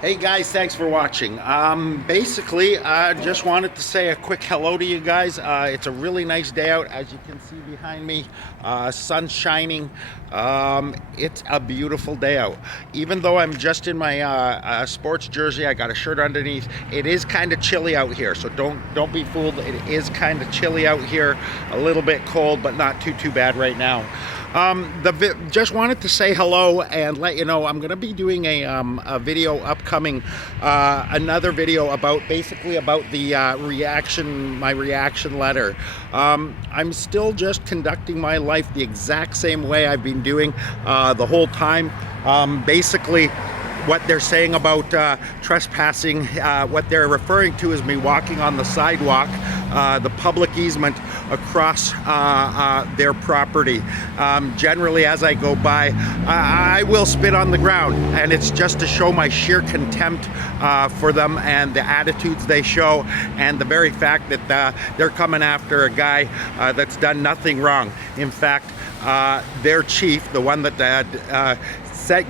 Hey guys, thanks for watching. Basically, I just wanted to say a quick hello to you guys. It's a really nice day out, as you can see behind me. Sun's shining. It's a beautiful day out. Even though I'm just in my sports jersey, I got a shirt underneath. It is kind of chilly out here, so don't be fooled. It is kind of chilly out here, a little bit cold, but not too bad right now. Just wanted to say hello and let you know I'm going to be doing a video upcoming, another video about basically about the my reaction letter. I'm still just conducting my life the exact same way I've been doing the whole time. Basically, what they're saying about trespassing, what they're referring to is me walking on the sidewalk, the public easement across their property. Generally, as I go by, I will spit on the ground, and it's just to show my sheer contempt for them and the attitudes they show, and the very fact that they're coming after a guy that's done nothing wrong. In fact, their chief, the one that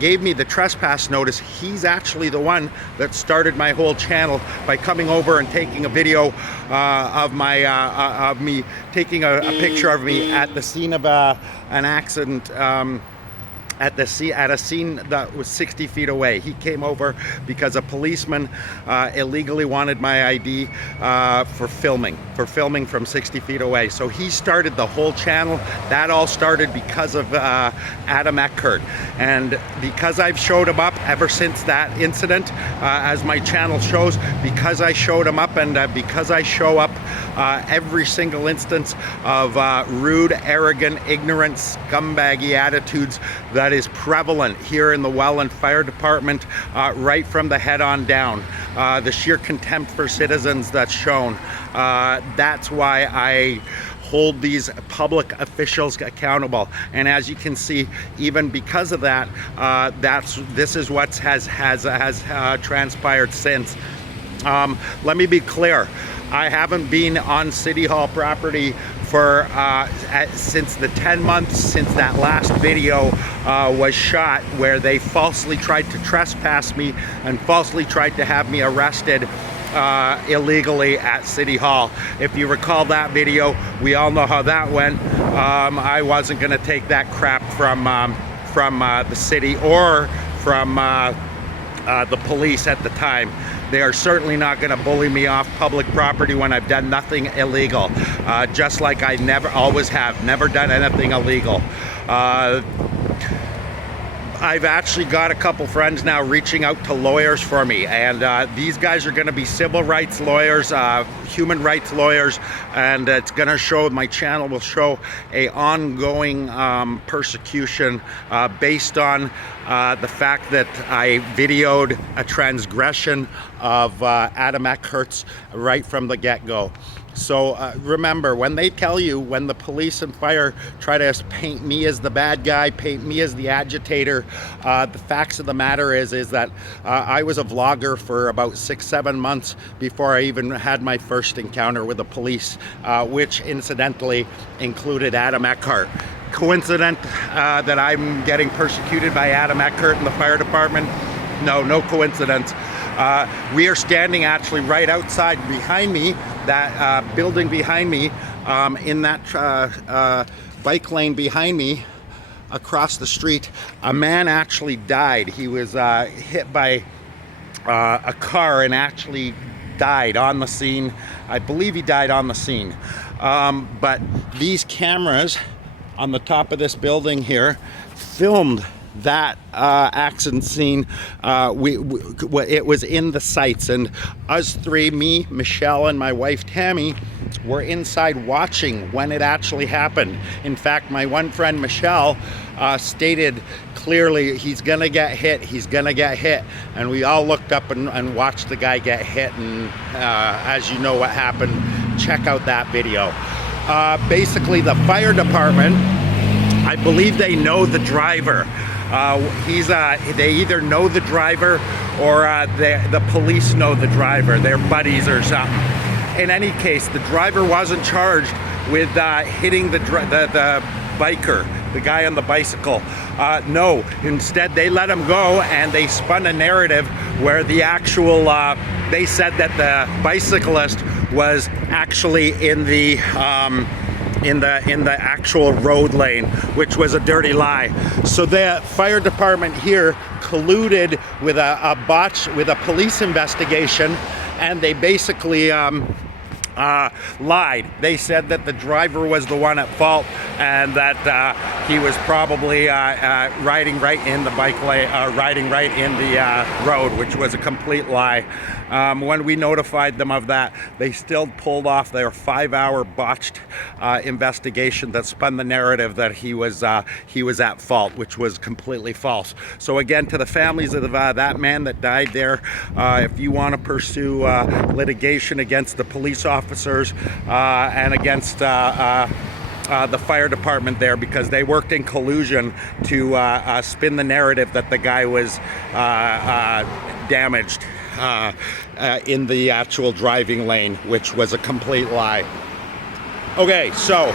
gave me the trespass notice, he's actually the one that started my whole channel by coming over and taking a video of me taking a picture of me at the scene of an accident, at a scene that was 60 feet away. He came over because a policeman illegally wanted my ID for filming from 60 feet away. So he started the whole channel. That all started because of Adam Eckert. And because I've showed him up ever since that incident, as my channel shows, because I showed him up and because I show up every single instance of rude, arrogant, ignorant, scumbaggy attitudes that is prevalent here in the Welland Fire Department, right from the head on down. The sheer contempt for citizens that's shown. That's why I hold these public officials accountable, and as you can see, even because of that, this is what has transpired since. Let me be clear. I haven't been on City Hall property for since the 10 months since that last video was shot, where they falsely tried to trespass me and falsely tried to have me arrested illegally at City Hall. If you recall that video, we all know how that went. I wasn't going to take that crap from the city or from the police at the time. They are certainly not going to bully me off public property when I've done nothing illegal, just like I always have, never done anything illegal. I've actually got a couple friends now reaching out to lawyers for me, and these guys are going to be civil rights lawyers, human rights lawyers, and it's going to show, my channel will show a ongoing persecution based on the fact that I videoed a transgression of Adam Eckert's right from the get-go. So remember, when they tell you, when the police and fire try to paint me as the bad guy, paint me as the agitator, the facts of the matter is that I was a vlogger for about 6-7 months before I even had my first encounter with the police, which incidentally included Adam Eckert. Coincident that I'm getting persecuted by Adam Eckert in the fire department? No coincidence. We are standing actually right outside behind me, that building behind me, in that bike lane behind me, across the street. A man actually died. He was hit by a car and actually died on the scene. I believe he died on the scene. But these cameras on the top of this building here filmed that accident scene. It was in the sights, and us three, me, Michelle, and my wife Tammy, were inside watching when it actually happened. In fact, my one friend Michelle stated clearly, he's gonna get hit, and we all looked up and watched the guy get hit, and as you know what happened, check out that video. Basically, the fire department, I believe they know the driver. They either know the driver or the police know the driver. They're buddies or something. In any case, the driver wasn't charged with hitting the biker, the guy on the bicycle. No, instead they let him go, and they spun a narrative where the actual, they said that the bicyclist was actually in the actual road lane, which was a dirty lie. So the fire department here colluded with with a police investigation, and they basically lied. They said that the driver was the one at fault, and that he was probably riding right in the bike lane, riding right in the road, which was a complete lie. When we notified them of that, they still pulled off their 5-hour botched investigation that spun the narrative that he was at fault, which was completely false. So again, to the families of that man that died there, if you want to pursue litigation against the police officers and against the fire department there, because they worked in collusion to spin the narrative that the guy was damaged in the actual driving lane, which was a complete lie. Okay, so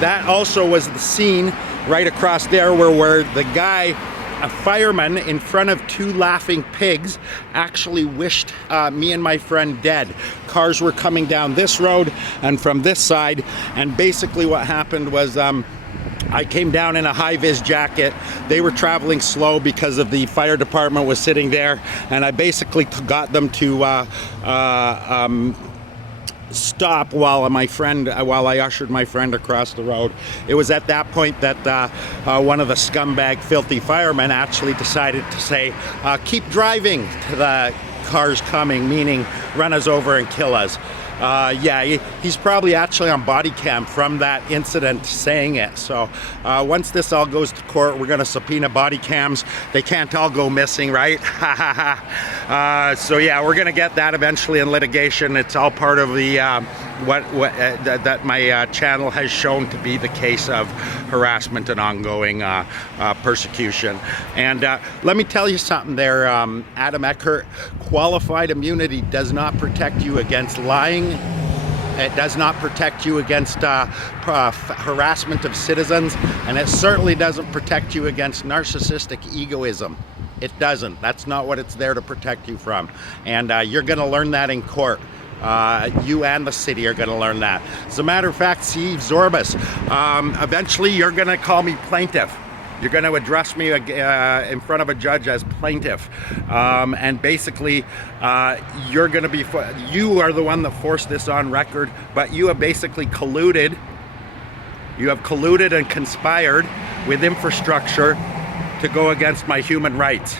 that also was the scene right across there where the guy, a fireman in front of 2 laughing pigs, actually wished me and my friend dead. Cars were coming down this road and from this side, and basically what happened was I came down in a high-vis jacket. They were traveling slow because of the fire department was sitting there, and I basically got them to stop while I ushered my friend across the road. It was at that point that one of the scumbag filthy firemen actually decided to say, keep driving to the cars coming, meaning run us over and kill us. Yeah, he's probably actually on body cam from that incident saying it. So once this all goes to court, we're going to subpoena body cams. They can't all go missing, right? So yeah, we're going to get that eventually in litigation. It's all part of the that my channel has shown to be the case of harassment and ongoing persecution. And let me tell you something there, Adam Eckert. Qualified immunity does not protect you against lying. It does not protect you against harassment of citizens, and it certainly doesn't protect you against narcissistic egoism. It doesn't. That's not what it's there to protect you from. And you're going to learn that in court. You and the city are going to learn that. As a matter of fact, Steve Zorbas, eventually you're going to call me plaintiff. You're going to address me in front of a judge as plaintiff, and basically you're going to be, you are the one that forced this on record, but you have basically colluded. You have colluded and conspired with infrastructure to go against my human rights.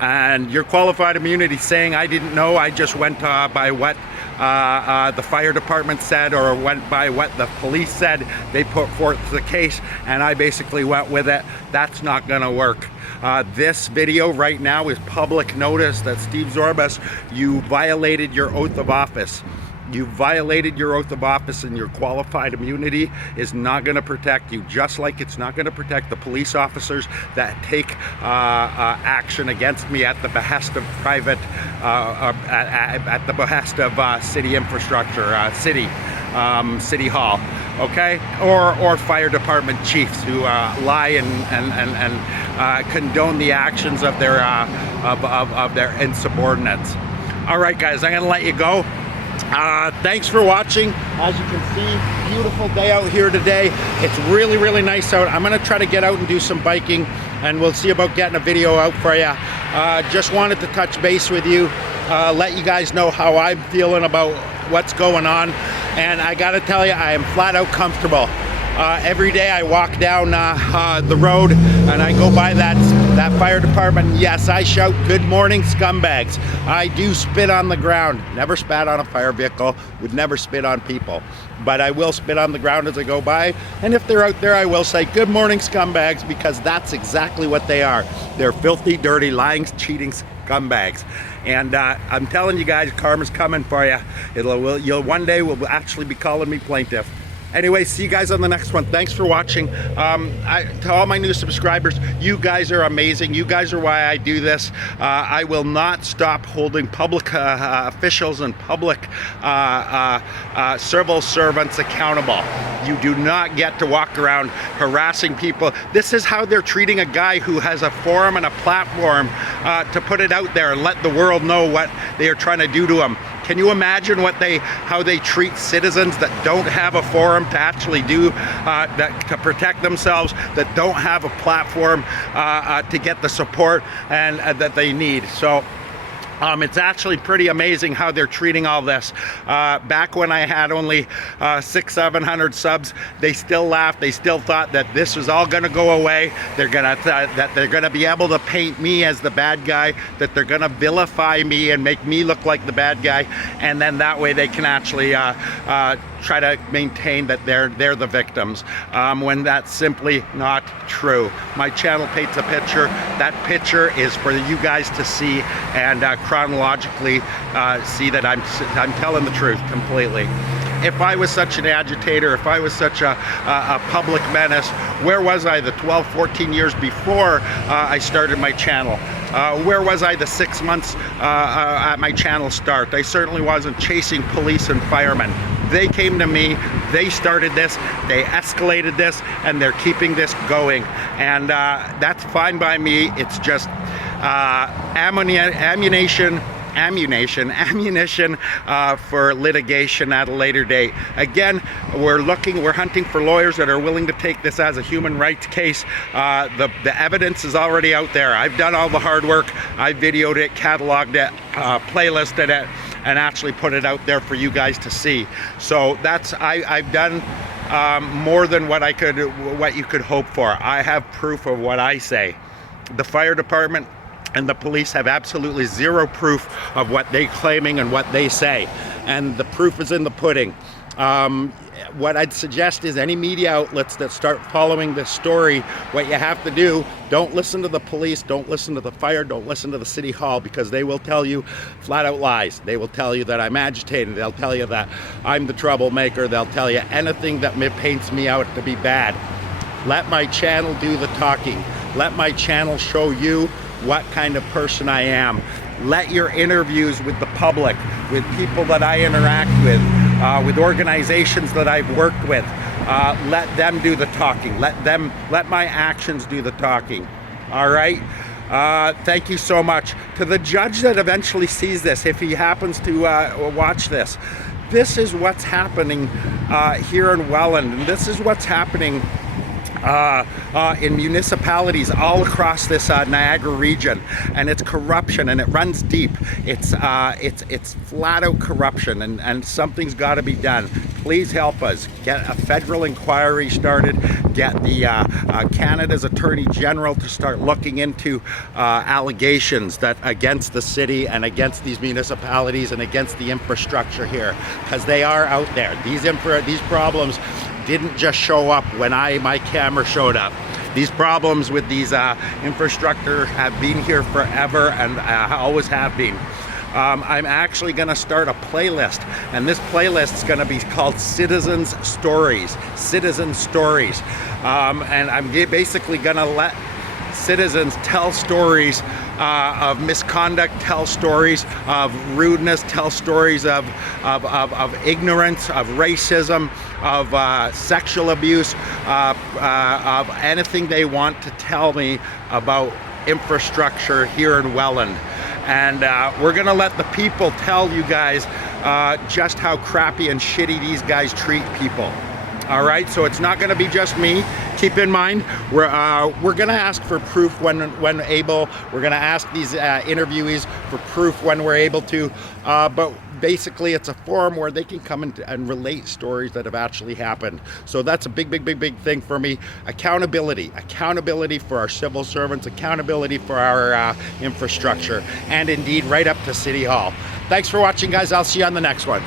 And your qualified immunity saying I didn't know, I just went by what the fire department said, or went by what the police said. They put forth the case and I basically went with it. That's not gonna work. This video right now is public notice that Steve Zorbas, you violated your oath of office. You violated your oath of office, and your qualified immunity is not going to protect you, just like it's not going to protect the police officers that take action against me at the behest of private, at the behest of city infrastructure, city hall, okay, or fire department chiefs who lie and condone the actions of their insubordinates. All right, guys, I'm going to let you go. Thanks for watching. As you can see, beautiful day out here today. It's really, really nice out. I'm going to try to get out and do some biking, and we'll see about getting a video out for you. Just wanted to touch base with you, let you guys know how I'm feeling about what's going on. And I got to tell you, I am flat out comfortable. Every day I walk down the road and I go by that fire department. Yes, I shout, "Good morning, scumbags." I do spit on the ground. Never spat on a fire vehicle, would never spit on people. But I will spit on the ground as I go by. And if they're out there, I will say, "Good morning, scumbags," because that's exactly what they are. They're filthy, dirty, lying, cheating scumbags. And I'm telling you guys, karma's coming for you. You'll one day will actually be calling me plaintiff. Anyway, see you guys on the next one. Thanks for watching. To all my new subscribers, you guys are amazing. You guys are why I do this. I will not stop holding public officials and public civil servants accountable. You do not get to walk around harassing people. This is how they're treating a guy who has a forum and a platform to put it out there and let the world know what they are trying to do to him. Can you imagine how they treat citizens that don't have a forum to actually do to protect themselves, that don't have a platform to get the support and that they need? So it's actually pretty amazing how they're treating all this. Back when I had only 600-700 subs, they still laughed. They still thought that this was all going to go away. That they're gonna be able to paint me as the bad guy. That they're going to vilify me and make me look like the bad guy. And then that way they can actually try to maintain that they're the victims, when that's simply not true. My channel paints a picture. That picture is for you guys to see and chronologically see that I'm telling the truth completely. If I was such an agitator, if I was such a public menace, where was I the 12, 14 years before I started my channel? Where was I the 6 months at my channel start? I certainly wasn't chasing police and firemen. They came to me, they started this, they escalated this, and they're keeping this going. And that's fine by me. It's just ammunition for litigation at a later date. Again, we're hunting for lawyers that are willing to take this as a human rights case. The evidence is already out there. I've done all the hard work. I videoed it, cataloged it, playlisted it, and actually put it out there for you guys to see. So I've done more than what you could hope for. I have proof of what I say. The fire department and the police have absolutely zero proof of what they're claiming and what they say. And the proof is in the pudding. What I'd suggest is any media outlets that start following this story, what you have to do, don't listen to the police, don't listen to the fire, don't listen to the city hall, because they will tell you flat out lies. They will tell you that I'm agitated. They'll tell you that I'm the troublemaker. They'll tell you anything that paints me out to be bad. Let my channel do the talking. Let my channel show you what kind of person I am. Let your interviews with the public, with people that I interact with organizations that I've worked with, let them do the talking. Let my actions do the talking. All right? Thank you so much. To the judge that eventually sees this, if he happens to watch this, this is what's happening here in Welland, and this is what's happening in municipalities all across this Niagara region, and it's corruption, and it runs deep. It's flat out corruption, and something's got to be done. Please help us get a federal inquiry started. Get the Canada's Attorney General to start looking into allegations that against the city and against these municipalities and against the infrastructure here, because they are out there. These problems didn't just show up when my camera showed up. These problems with these infrastructure have been here forever, and always have been. I'm actually going to start a playlist, and this playlist is going to be called Citizens Stories. Citizen Stories. And I'm basically going to let citizens tell stories of misconduct, tell stories of rudeness, tell stories of ignorance, of racism, of sexual abuse, of anything they want to tell me about infrastructure here in Welland. And we're gonna let the people tell you guys just how crappy and shitty these guys treat people. All right, so it's not gonna be just me. Keep in mind, we're gonna ask for proof when able. We're gonna ask these interviewees for proof when we're able to, but basically it's a forum where they can come and relate stories that have actually happened. So that's a big thing for me. Accountability for our civil servants, accountability for our infrastructure, and indeed right up to City Hall. Thanks for watching, guys. I'll see you on the next one.